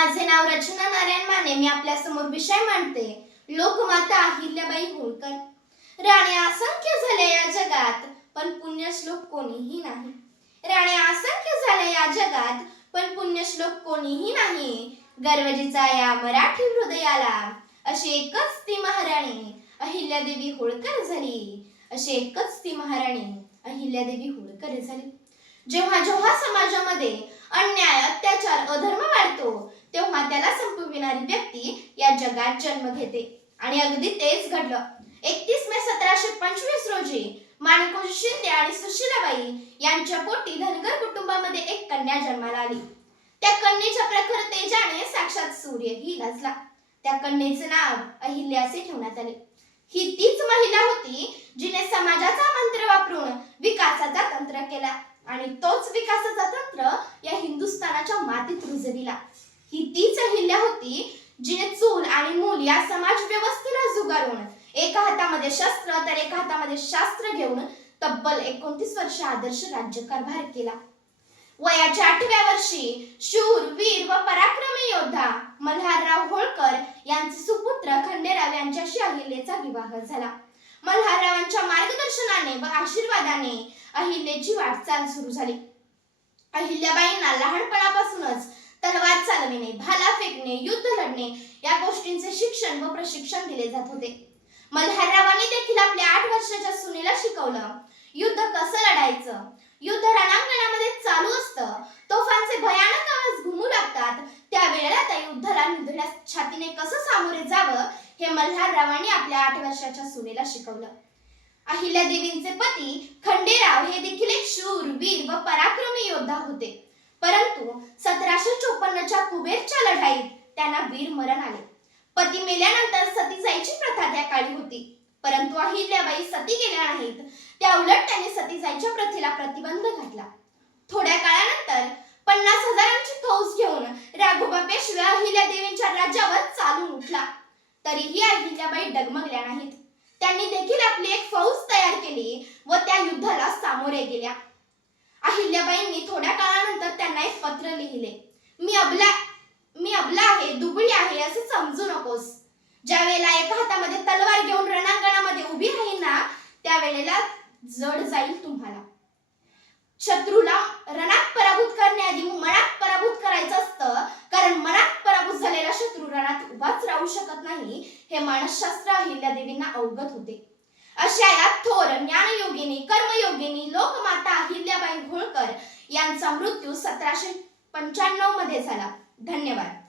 माझे नाव रचना नारायण माने मी आपल्यासमोर विषय मांडते. लोकमाता अहिल्याबाई होळकर. राण्या असंख्य झाल्या या जगात पण पुण्यश्लोक कोणीही नाही. राण्या असंख्य झाल्या या जगात पण पुण्यश्लोक कोणीही नाही. गर्वजीचा या मराठी हृदयाला अशी एकच ती महाराणी अहिल्यादेवी होळकर झाली. अशी एकच ती महाराणी अहिल्यादेवी होळकर झाली. जेव्हा जेव्हा समाजामध्ये अन्याय अत्याचार अधर्म वाढतो तेव्हा त्याला संपविणारी व्यक्ती या जगात जन्म घेते. आणि अगदी तेच घडलं. एकतीस मे सतराशे पंचवीस रोजी माणिकोजी शिंदे आणि सुशीलाबाई यांच्या पोटी धनगर कुटुंबामध्ये एक कन्या जन्माला आली. त्या कन्येच्या प्रखर तेजाने साक्षात सूर्यही गाजला. त्या कन्येचे नाव अहिल्या असे ठेवण्यात आले. ही तीच महिला होती जिने समाजाचा मंत्र वापरून विकासाचा तंत्र केला. आणि तोच विकासाचा तंत्र या हिंदुस्थानाच्या मातीत रुजविला. ही तीच अहिल्या होती जिने चूल आणि मूल या समाज व्यवस्थेला जुगारून एका हातामध्ये शस्त्र तर एका हातामध्ये शास्त्र घेऊन तब्बल एकोणतीस वर्ष आदर्श राज्यकारभार केला. वयाच्या आठव्या वर्षी शूर वीर व पराक्रमी योद्धा मल्हारराव होळकर यांचे सुपुत्र खंडेराव यांच्याशी अहिल्याचा विवाह झाला. मल्हाररावांच्या मार्गदर्शनाने व आशीर्वादाने अहिल्याची वाटचाल सुरू झाली. अहिल्याबाईंना लहानपणापासूनच तलवार चालविणे भाला फेकणे युद्ध लढणे या गोष्टींचे शिक्षण व प्रशिक्षण दिले जात होते. मल्हाररावांनी देखील आपल्या आठ वर्षाच्या सुनेला शिकवलं युद्ध कसं लढायचं? युद्ध रणांगणामध्ये चालू असतं तोफांचे भयानक आवाज घुमू लागतात त्यावेळेला त्या युद्धाला निधड्या छातीने कसं सामोरे जावं हे मल्हाररावांनी आपल्या आठ वर्षाच्या सुनेला शिकवलं. अहिल्यादेवींचे पती खंडेराव हे देखील एक शूर वीर व पराक्रमी योद्धा होते. परंतु चोपन्नच्या कुबेरच्या लढाईत त्यांना वीर मरण आले. पती मेल्यानंतर सती जायची प्रथा त्या काळी होती. परंतु अहिल्याबाई सती गेल्या नाहीत. त्या उलट त्यांनी सती जायच्या प्रथेला प्रतिबंध घातला. थोड्या काळानंतर पन्नास हजारांची फौज घेऊन राघोबा पेशव्या अहिल्या देवींच्या राज्यावर चालून उठला. तरीही अहिल्याबाई डगमगल्या नाहीत. त्यांनी देखील आपली एक फौज तयार केली व त्या युद्धाला सामोरे गेल्या. अहिल्याबाईंनी थोड्या काळानंतर त्यांना एक पत्र लिहिले. अबला मी अबला आहे दुबळी आहे असं समजू नकोस. ज्या वेळेला एका हातामध्ये तलवार घेऊन रणांगणामध्ये उभी आहे ना त्यावेळेला जड जाईल तुम्हाला. शत्रूला रणात पराभूत करण्याआधी मनात पराभूत करायचं असतं कारण मनात पराभूत झालेला शत्रू रणात उभाच राहू शकत नाही हे मानसशास्त्र अहिल्यादेवींना अवगत होते. अशा या थोर ज्ञानयोगिनी कर्मयोगिनी लोकमाता अहिल्याबाई होळकर यांचा मृत्यू सतराशे पंच्याण्णवमध्ये झाला. धन्यवाद.